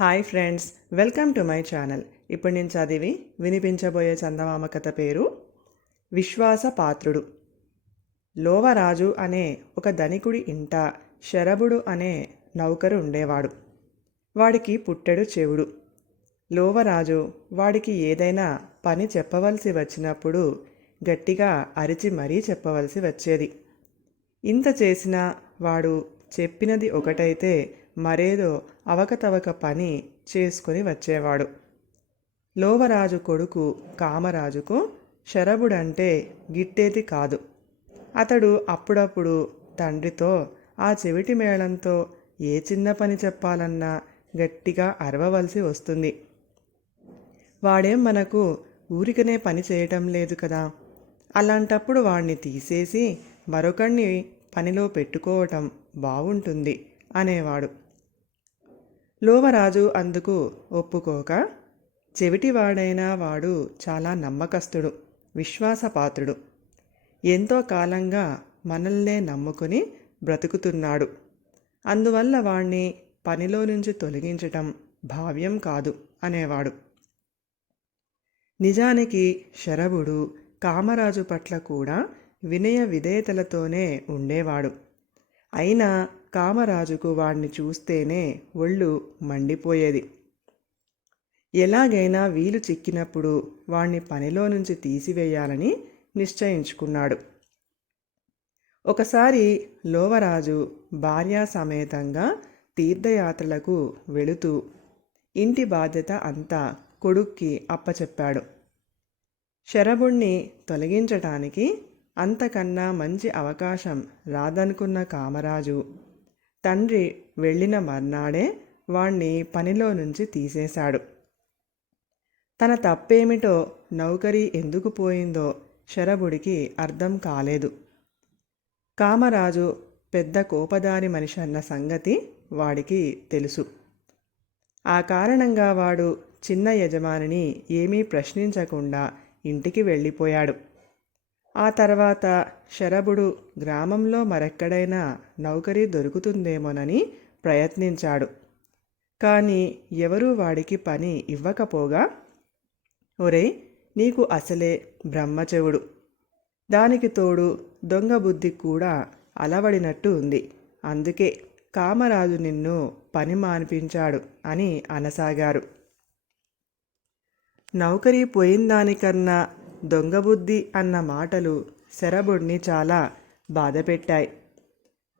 Hi friends welcome to my channel. ఇప్పుడు నేను చదివి వినిపించబోయే చందమామ కథ పేరు విశ్వాస పాత్రుడు. లోవరాజు అనే ఒక ధనికుడి ఇంట శరభుడు అనే నౌకరు ఉండేవాడు. వాడికి పుట్టెడు చెవుడు. లోవరాజు వాడికి ఏదైనా పని చెప్పవలసి వచ్చినప్పుడు గట్టిగా అరిచి మరీ చెప్పవలసి వచ్చేది. ఇంత చేసినా వాడు చెప్పినది ఒకటైతే మరేదో అవకతవక పని చేసుకొని వచ్చేవాడు. లోవరాజు కొడుకు కామరాజుకు శరభుడంటే గిట్టేది కాదు. అతడు అప్పుడప్పుడు తండ్రితో ఆ చెవిటి మేళంతో ఏ చిన్న పని చెప్పాలన్నా గట్టిగా అరవవలసి వస్తుంది. వాడేం మనకు ఊరికనే పని చేయటం లేదు కదా. అలాంటప్పుడు వాణ్ణి తీసేసి మరొకడిని పనిలో పెట్టుకోవటం బాగుంటుంది అనేవాడు. లోవరాజు అందుకు ఒప్పుకోక చెవిటివాడైన వాడు చాలా నమ్మకస్తుడు విశ్వాసపాత్రుడు. ఎంతో కాలంగా మనల్నే నమ్ముకుని బ్రతుకుతున్నాడు. అందువల్ల వాణ్ణి పనిలో నుంచి తొలగించటం భావ్యం కాదు అనేవాడు. నిజానికి శరభుడు కామరాజు పట్ల కూడా వినయ విధేయతలతోనే ఉండేవాడు. అయినా కామరాజుకు వాణ్ణి చూస్తేనే ఒళ్ళు మండిపోయేది. ఎలాగైనా వీలు చిక్కినప్పుడు వాణ్ణి పనిలో నుంచి తీసివేయాలని నిశ్చయించుకున్నాడు. ఒకసారి లోవరాజు భార్యా సమేతంగా తీర్థయాత్రలకు వెళుతూ ఇంటి బాధ్యత అంతా కొడుక్కి అప్పచెప్పాడు. శరభుణ్ణి తొలగించటానికి అంతకన్నా మంచి అవకాశం రాదనుకున్న కామరాజు తండ్రి వెళ్ళిన మర్నాడే వాణ్ణి పనిలో నుంచి తీసేశాడు. తన తప్పేమిటో నౌకరీ ఎందుకు పోయిందో శరభుడికి అర్థం కాలేదు. కామరాజు పెద్ద కోపదారి మనిషి అన్న సంగతి వాడికి తెలుసు. ఆ కారణంగా వాడు చిన్న యజమానిని ఏమీ ప్రశ్నించకుండా ఇంటికి వెళ్ళిపోయాడు. ఆ తర్వాత శరభుడు గ్రామంలో మరెక్కడైనా నౌకరీ దొరుకుతుందేమోనని ప్రయత్నించాడు. కానీ ఎవరూ వాడికి పని ఇవ్వకపోగా ఒరే నీకు అసలే బ్రహ్మచెవుడు. దానికి తోడు దొంగ బుద్ధి కూడా అలవడినట్టు ఉంది. అందుకే కామరాజు నిన్ను పని మానిపించాడు అని అనసాగారు. నౌకరీ పోయిందానికన్నా దొంగబుద్ధి అన్న మాటలు శరభుడిని చాలా బాధపెట్టాయి.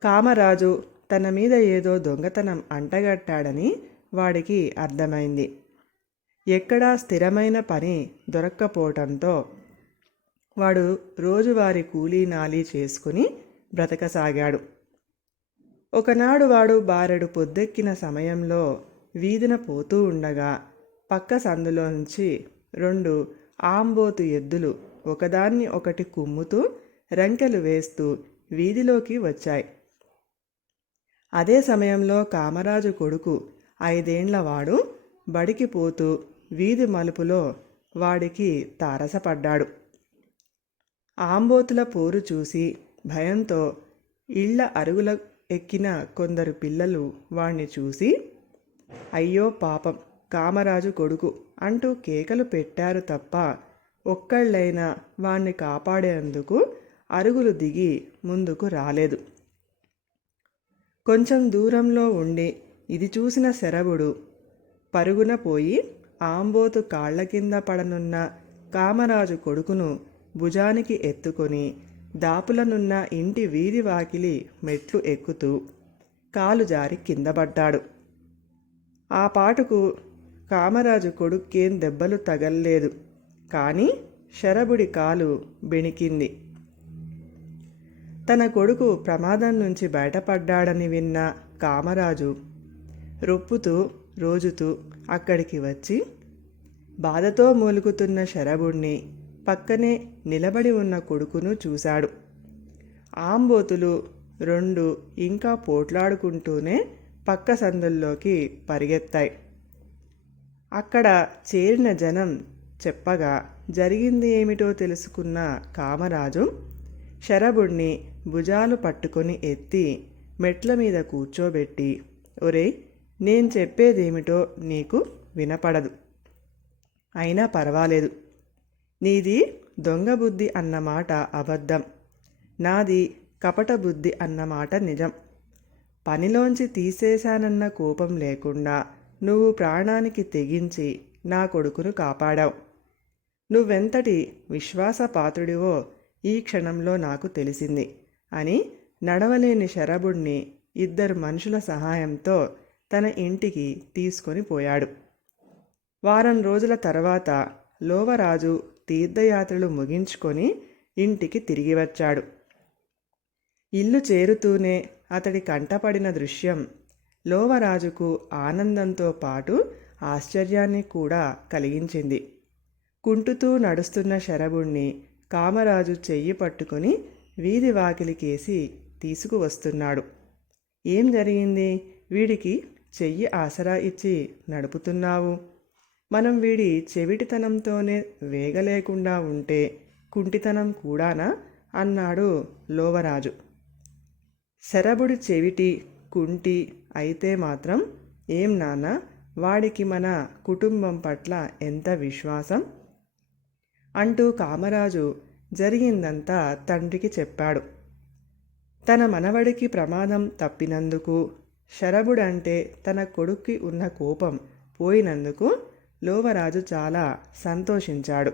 కామరాజు తన మీద ఏదో దొంగతనం అంటగట్టాడని వాడికి అర్థమైంది. ఎక్కడా స్థిరమైన పని దొరక్కపోవటంతో వాడు రోజువారి కూలీ నాలీ చేసుకుని బ్రతకసాగాడు. ఒకనాడు వాడు బారెడు పొద్దెక్కిన సమయంలో వీధిన పోతూ ఉండగా పక్క సందులోంచి రెండు ఆంబోతు ఎద్దులు ఒకదాన్ని ఒకటి కుమ్ముతూ రంకెలు వేస్తూ వీధిలోకి వచ్చాయి. అదే సమయంలో కామరాజు కొడుకు ఐదేండ్ల వాడు బడికి పోతూ వీధి మలుపులో వాడికి తారసపడ్డాడు. ఆంబోతుల పోరు చూసి భయంతో ఇళ్ళ అరుగుల ఎక్కిన కొందరు పిల్లలు వాణ్ణి చూసి అయ్యో పాపం కామరాజు కొడుకు అంటూ కేకలు పెట్టారు తప్ప ఒక్కళ్ళైనా వాణ్ణి కాపాడేందుకు అరుగులు దిగి ముందుకు రాలేదు. కొంచెం దూరంలో ఉండి ఇది చూసిన శరవుడు పరుగున పోయి ఆంబోతు కాళ్ళ కింద పడనున్న కామరాజు కొడుకును భుజానికి ఎత్తుకొని దాపులనున్న ఇంటి వీధి వాకిలి మెట్లు ఎక్కుతూ కాలు జారి కింద పడ్డాడు. ఆ పాటుకు కామరాజు కొడుక్కేం దెబ్బలు తగల్లేదు. కానీ శరభుడి కాలు బెణికింది. తన కొడుకు ప్రమాదం నుంచి బయటపడ్డాడని విన్న కామరాజు రొప్పుతూ రోజుతూ అక్కడికి వచ్చి బాధతో మూలుగుతున్న శరభుణ్ణి పక్కనే నిలబడి ఉన్న కొడుకును చూశాడు. ఆంబోతులు రెండు ఇంకా పోట్లాడుకుంటూనే పక్క సందుల్లోకి పరిగెత్తాయి. అక్కడ చేరిన జనం చెప్పగా జరిగింది ఏమిటో తెలుసుకున్న కామరాజు శరభుణ్ణి భుజాలు పట్టుకొని ఎత్తి మెట్ల మీద కూర్చోబెట్టి ఒరే నేను చెప్పేదేమిటో నీకు వినపడదు. అయినా పర్వాలేదు. నీది దొంగ బుద్ధి అన్నమాట అబద్ధం. నాది కపట బుద్ధి అన్నమాట నిజం. పనిలోంచి తీసేశానన్న కోపం లేకుండా నువ్వు ప్రాణానికి తెగించి నా కొడుకును కాపాడావు. నువ్వెంతటి విశ్వాసపాత్రుడివో ఈ క్షణంలో నాకు తెలిసింది అని నడవలేని శరభుణ్ణి ఇద్దరు మనుషుల సహాయంతో తన ఇంటికి తీసుకొని పోయాడు. వారం రోజుల తర్వాత లోవరాజు తీర్థయాత్రలు ముగించుకొని ఇంటికి తిరిగి వచ్చాడు. ఇల్లు చేరుతూనే అతడి కంటపడిన దృశ్యం లోవరాజుకు ఆనందంతో పాటు ఆశ్చర్యాన్ని కూడా కలిగించింది. కుంటుతూ నడుస్తున్న శరభుణ్ణి కామరాజు చెయ్యి పట్టుకొని వీధి వాకిలికేసి తీసుకువస్తున్నాడు. ఏం జరిగింది? వీడికి చెయ్యి ఆసరా ఇచ్చి నడుపుతున్నావు. మనం వీడి చెవిటితనంతోనే వేగలేకుండా ఉంటే కుంటితనం కూడానా? అన్నాడు లోవరాజు. శరభుడి చెవిటి కుంటి అయితే మాత్రం ఏం నాన్న? వాడికి మన కుటుంబం పట్ల ఎంత విశ్వాసం? అంటూ కామరాజు జరిగిందంతా తండ్రికి చెప్పాడు. తన మనవడికి ప్రమాదం తప్పినందుకు శరభుడంటే తన కొడుక్కి ఉన్న కోపం పోయినందుకు లోవరాజు చాలా సంతోషించాడు.